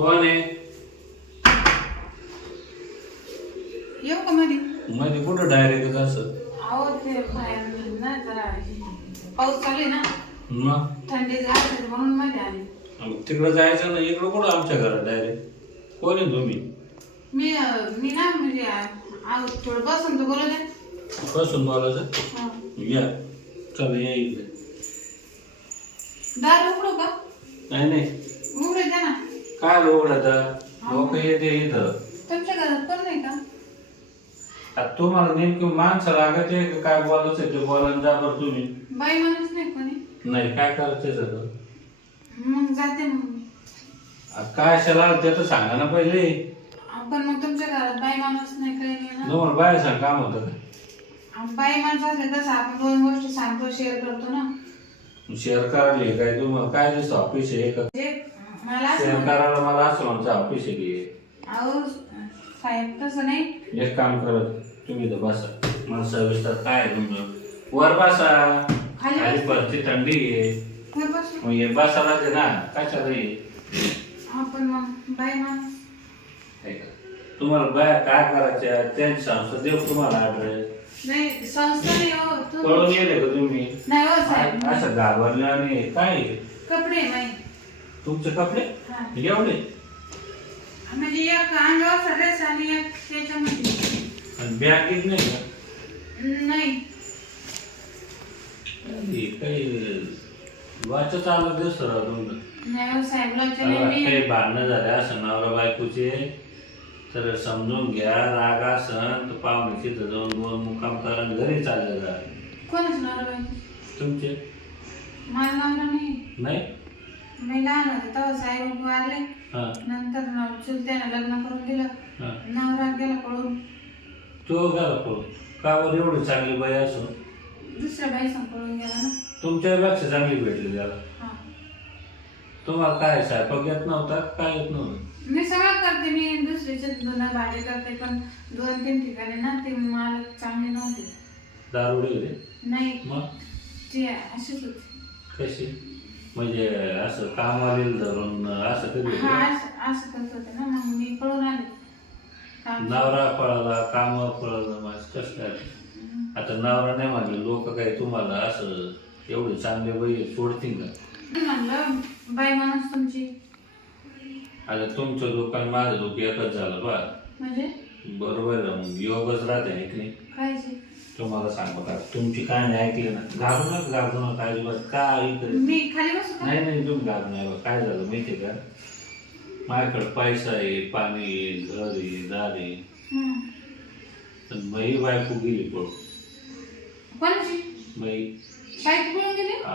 कोण आहे? येऊ का मध्ये? मध्ये कुठं डायरेक्ट असं? अहो ते बाहेर ना जरा पाऊस चालू आहे ना, मग थंडी जास्त म्हणून मध्ये आले. तिकडं जायचं ना, इकडं कुठं आमच्या घरात डायरेक्ट? कोण आहे तुम्ही? मी मी ना म्हणजे थोडं बसून तर बोलू दे. बसून बोलायचं? हा. या चल या इकडे. दार उघडू का? नाही नाही, उघडे द्या ना. काय उघडायचं? लोक येते इथं. तुमच्या घरात पण नाही का? आता तुम्हाला नेमकी माणसं लागत आहे का काय बोलायचं ते बोलायला जा बरं तुम्ही. बाई माणूस नाही कोणी? नाही काय करायचं सगळं? मग जाते मग मी. काय अशाला ते तर सांगा ना पहिले. पण मग तुमच्या घरात बाई माणूस नाही काही नाही ना? तुम्हाला बाहेर सांग काम होतं का? बाई माणूस असले तसं आपण दोन गोष्टी सांगतो शेअर करतो ना. शेअर करायला काय तुम्हाला काय दिसतं ऑफिस आहे का? म्हणजे मला शेअर असं करायला मला असं आमचं ऑफिस आहे की. अहो साहेब तसं नाही. एक काम करत तुम्ही तर बसा. मला सविस्तर काय आहे तुमचं? वर बसा. खाली परती थंडी आहे. वर बसू. मग हे बसायला ते ना कशाला ये? आपण मग बाई माणूस. तुम्हाला बाया काय करायच्या त्यांची संस्था देऊ तुम्हाला ऍड्रेस. नाही संस्था नाही हो कळून गेले का तुम्ही? नाही हो साहेब. असं घाबरले आणि काय कपडे नाही. तुमचे कपडे हा. एवढे म्हणजे एक अंगावर ड्रेस आणि एक त्याच्यामध्ये आणि बॅग नाही का? नाही. काही वाचत आलं दिसतं तुमचं. नाही हो साहेब लक्ष काही नाही. भांडणं झाले असं नवरा बायकोचे तर समजून घ्या. राग असन तर पाहुण्याची जाऊन दोन मुक्काम करा घरी चालले जा. कोणच नवरा बाई? तुमचे मला नवरा नाही. नाही? मी लहान होते तेव्हा साहेब वारले. हा नंतर चुलत्याने लग्न करून दिलं. हा. नवरा गेला पळून. तो गेला पळून का बरं? एवढी चांगली बाई असून दुसऱ्या बाई संग पळून गेला ना. तुमच्यापेक्षा चांगली भेटली त्याला. हा. तुम्हाला काय स्वयंपाक येत नव्हता काय येत नव्हतं? मी सगळं करते. मी दुसरीचे दोन भाजी करते पण 2-3 ठिकाणी ना ते मला चांगले नव्हते. दारुडे होते? नाही मग ते अशीच होती. कशी म्हणजे असं कामवाली धरून असं कधी हा होतं? असं करत होते ना मग मी पळून आले. काम- नवरा पळाला काम पळालं माझं कसं काय? आता नवरा नाही म्हणले लोक काय तुम्हाला असं एवढे चांगले बाई सोडतील का? म्हणलं बाई माणूस तुमची आता तुमचं दुकान माझं दुकान एकच झालं बा. म्हणजे बरोबर आहे मग योगच राहते आहे की नाही? कायची? तुम्हाला सांगू का तुमची काय नाही ऐकली ना घाबरू नका अजिबात काय इकडे. मी खाली बसू का? नाही नाही तुम्ही घाबरू नका. काय झालं माहिती आहे का? माझ्याकडे पैसा आहे पाणी आहे घर आहे दार आहे हं. पण बाई बायको गेली पळून. कोणाची बाई बाईक पळून गेली? हा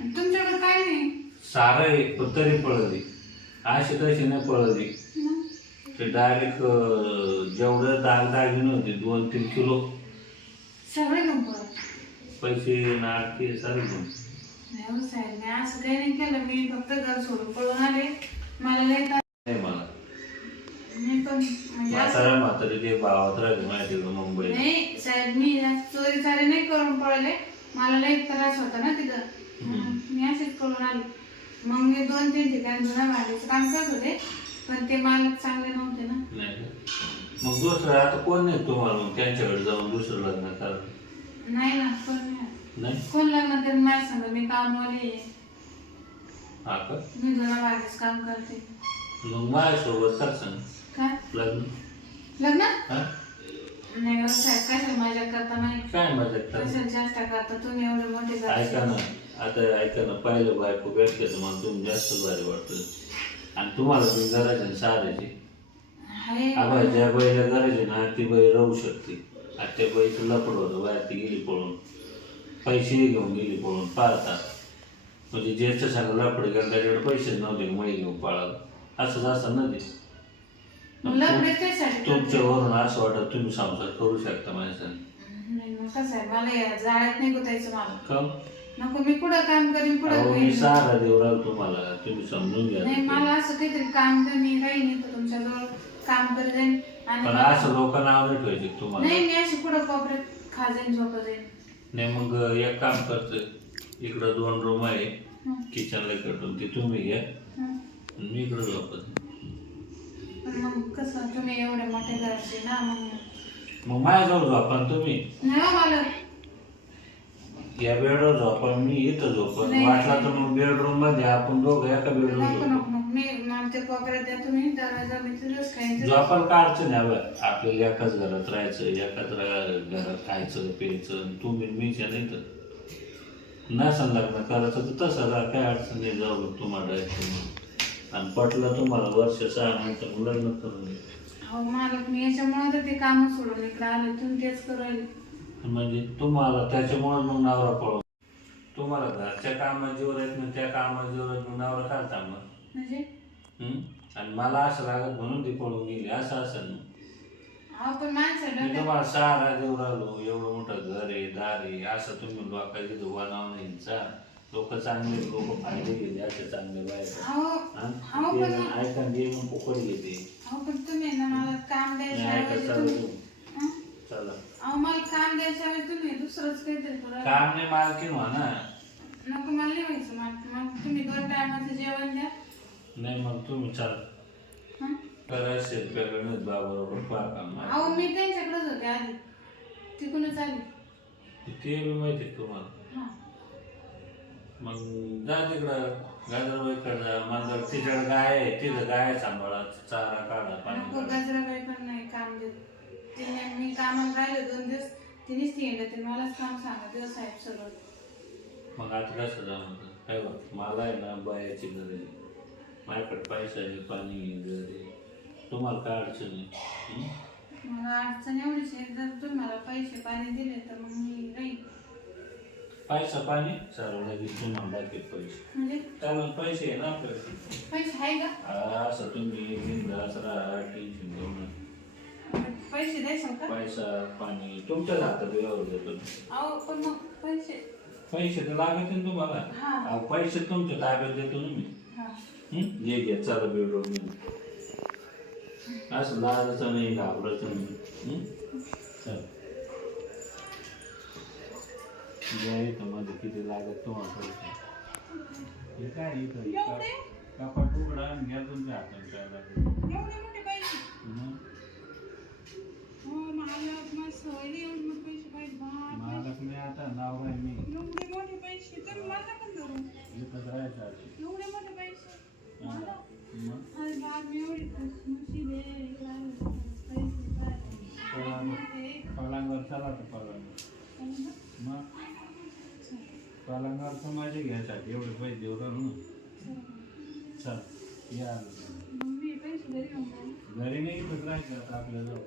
आणि तुमच्याकडे काय नाही? सारं आहे पण तरी पळली. अशी तशी नाही पळली. मग? ते डायरेक्ट जेवढं दागिने होते 2-3 किलो सगळे घेऊन पळत. पैसे नाटके सारे घेऊन. नाही हो साहेब मी असं काही नाही केलं. मी फक्त घर सोडून पळून आले. मला लई नाही मला मी पण म्हणजे असं- म्हातारा म्हातारी ते भावात राहते माहिती का मुंबईला. नाही साहेब मी चोरी चारी नाही करून पळले. मला लई त्रास होता ना तिथं. मी असेच पळून आले. मग मी 2-3 ठिकाणी जुन्या भांडीचं काम करत होते पण ते मालक चांगले नव्हते ना. नाही का? मग दुसरं आता कोण नाही तुम्हाला मग त्यांच्याकडे जाऊन दुसरं लग्न करा. नाही ना कोण नाही. नाही कोण लग्न तरी नाही सांगत. मी कामवाली आहे. हा का? मी जुन्या भांडीचं काम करते. मग माझ्यासोबत कर सांग काय लग्न. लग्न? हा नाही हो साहेब कशाला मजा करता नाही. काय मजा कर. कशाला जास्त करता तुम्ही एवढे मोठे ऐका ना आता ऐका ना पहिलं बायको भेटले तर मला तुम्ही जास्त भारी वाटतं आणि तुम्हाला तुम्ही गरज साधायची. आहे. आबा ज्या बाईला गरज आहे ना ती बाई राहू शकते. आता त्या बाईचं लपड होतं बाहेर ती गेली पळून पैसे घेऊन गेली पळून पाळतात. म्हणजे ज्याचं सांग लपड गेलं त्याच्याकडे पैसेच नव्हते मळी घेऊन पाळावं असंच असं ना ते. लग्न त्यासाठी तुमच्यावरून असं वाटत तुम्ही संसार करू शकता माझ्यासाठी. नाही नका साहेब मला या जाळ्यात नाही गुतायचं मला. का नको मी पुढं काम करीन पुढं अहो, मी होईन. सहारा देऊ राहिलो तुम्हाला तुम्ही समजून घ्या. नाही मला असं काहीतरी काम कर मी राहीन तर तुमच्याजवळ काम करत जाईन आणि पण असं लोकांना नाव नाही ठेवायचे तुम्हाला. नाही मी अशी पुढं कोपऱ्यात खा जाईन झोपत जाईन. नाही मग एक काम करतो इकडं 2 रूम आहे हं. किचनला इकडून ते तुम्ही घ्या हं. आणि मी इकडं झोपत. पण मग कसं तुम्ही एवढे मोठे घरचे ना मग माझ्याजवळ झोपा ना तुम्ही. नाही हो मला या बेडवर झोपा, मी इथं झोपा. नाही. वाटला तर मग बेडरूम मध्ये आपण दोघं एका बेडरूम नको झोपू. नको नको मी मला ते कोपऱ्यात द्या तुम्ही दरवाजा मी तुझंच खायचं झोपायला काय अडचण आहे बा. आपल्याला एकाच घरात राहायचं, एकाच घरात खायचं प्यायचं. तुम्ही मीच आहे नाही तर नसेल लग्न करायचं तर तसं राहा, काय अडचण नाही. जाऊ तुम्हाला आणि पटलं तुम्हाला वर्ष 6 नंतर लग्न करून घे. अहो मालक मी याच्यामुळे तर ते काम सोडून इकडे आले तुम्ही तेच करू राहिले. म्हणजे तुम्हाला त्याच्यामुळे मग नवरा पळून तुम्हाला घरच्या कामात जीवर येत नाही, त्या कामात जीवर येत मग नवरा काय चांगला. म्हणजे आणि मला असं लागत म्हणून ती पळून गेली असं असेल ना. अहो पण माणसं मी तुम्हाला सहारा देऊ राहिलो, एवढं मोठं घर आहे दार आहे, असं तुम्ही लोकांची धुवा नाव नाही चा. लोक चांगले, लोक फायदे घेते असे चांगले बाहेर ऐका घे मग पोकड घेते. अहो पण तुम्ही ना मला काम द्यायच्या चला अहो मला काम द्यायच्या वेळी तुम्ही दुसरंच काहीतरी करा. काम नाही मालकी म्हणा. नको मला नाही व्हायचं मग तुम्ही 2 टायमाचं जेवण द्या. नाही मग तुम्ही चला हं? करायचं शेतकऱ्याकडे बरोबर काम. अहो मी त्यांच्याकडेच होते आधी तिकडूनच आली. ते बी माहिती आहे तुम्हाला. हां मग जा तिकडं गाजरबाईकडे जा. माझं तिच्याकडे गाय आहे, तिथं गाय सांभाळा, चारा काढा, पाणी नको काढा. गजराबाई पण नाही काम देत. तिने मी कामाला राहिले 2 दिवस तिनेच ती येणं ते मलाच काम सांगत दिवस साहेब सगळं. मग आता कसं जाणार काय बघ मला आहे ना बायाची गरज आहे. माझ्याकडे पैसा आहे, पाणी आहे, घर आहे. तुम्हाला काय अडचण आहे? मला अडचण एवढीच आहे जर तुम्हाला पैसे पाणी दिले तर मग मी राहील. पैसा पाणी सर्व लगेच तुम्हाला बाकी पैसे म्हणजे त्याला पैसे आहे ना आपल्याकडे. पैसे आहे का? असं तुम्ही बिनधास्त राहा, टेन्शन घेऊ नका. पैसे द्यायचं का? पैसा पाणी तुमच्याच हातात व्यवहार देतो. अहो पण मग पैसे पैसे तर लागत ना तुम्हाला. हां. अहो, पैसे तुमच्या ताब्यात देतो ना मी. ये घ्या चला बेडरूम. असं लाजायचं नाही, घाबरायचं नाही. चल घ्या इथं मध्ये किती लागत तुम्हाला पैसे. हे काय इथं कपाट उघडा आणि घ्या तुमच्या हातात काय लागेल. एवढे मोठे पैसे मग हो मालक मला सवय नाही एवढे मोठे पैसे पाहिजे बाप. मालक नाही आता नाव आहे मी. एवढे मोठे पैसे तर मला पण धरू. इथंच राहायचं आधी. एवढे मोठे पैसे मला मग अरे बाप मी एवढी खुशनशीब आहे पैसे काय पलंगावर चला तर पलंगावर. मग पलंगावर समाधी घ्यायसाठी एवढे पैसे देऊ राहिलो ना. चल या मम्मी पैसे घरी घरी नाही इथंच राहायचं आता आपल्याजवळ.